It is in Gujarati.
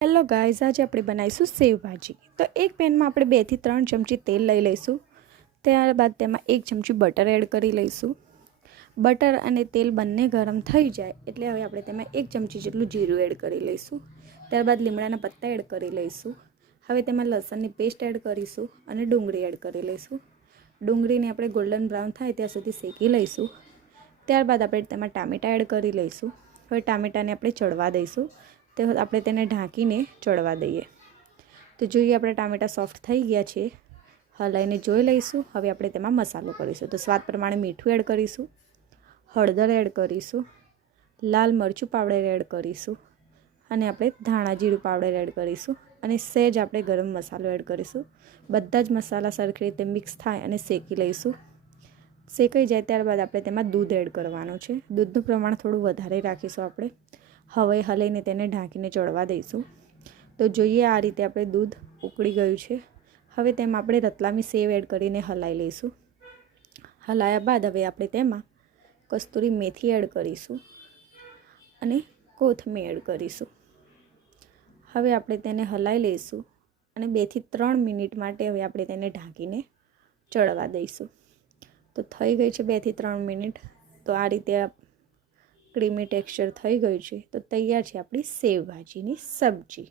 હેલો ગાઈઝ, આજે આપણે બનાવીશું સેવ ભાજી। તો એક પેનમાં આપણે 2 થી 3 ચમચી તેલ લઈ લઈશું। ત્યારબાદ તેમાં 1 ચમચી બટર એડ કરી લઈશું। બટર અને તેલ બંને ગરમ થઈ જાય એટલે હવે આપણે તેમાં 1 ચમચી જેટલું જીરું એડ કરી લઈશું। ત્યારબાદ લીમડાના પત્તા એડ કરી લઈશું। હવે તેમાં લસણની પેસ્ટ એડ કરીશું અને ડુંગળી એડ કરી લઈશું। ડુંગળીને આપણે ગોલ્ડન બ્રાઉન થાય ત્યાં સુધી શેકી લઈશું। ત્યારબાદ આપણે તેમાં ટામેટાં એડ કરી લઈશું। હવે ટામેટાને આપણે ચડવા દઈશું। તો આપણે તેને ઢાંકીને ચડવા દઈએ। તો જોઈએ આપણા ટામેટાં સોફ્ટ થઈ ગયા છે, હલાઈને જોઈ લઈશું। હવે આપણે તેમાં મસાલો કરીશું। તો સ્વાદ પ્રમાણે મીઠું એડ કરીશું, હળદર એડ કરીશું, લાલ મરચું પાવડર એડ કરીશું અને આપણે ધાણા જીરું પાવડર એડ કરીશું અને સહેજ આપણે ગરમ મસાલો એડ કરીશું। બધા જ મસાલા સરખી રીતે મિક્સ થાય અને શેકી લઈશું। શેકાઈ જાય ત્યારબાદ આપણે તેમાં દૂધ એડ કરવાનું છે। દૂધનું પ્રમાણ થોડું વધારે રાખીશું આપણે। હવે હલાઈને તેને ઢાંકીને ચડવા દઈશું। તો જોઈએ આ રીતે આપણે દૂધ ઉકળી ગયું છે। હવે તેમાં આપણે રતલામી સેવ એડ કરીને હલાવી લઈશું। હલાયા બાદ હવે આપણે તેમાં કસ્તુરી મેથી એડ કરીશું અને કોથમીર એડ કરીશું। હવે આપણે તેને હલાવી લઈશું અને 2 થી 3 મિનિટ માટે હવે આપણે તેને ઢાંકીને ચડવા દઈશું। તો થઈ ગઈ છે 2 થી 3 મિનિટ। તો આ રીતે ક્રીમી ટેક્સચર થઈ ગયું છે। તો તૈયાર છે આપણી સેવ ભાજીની સબ્જી।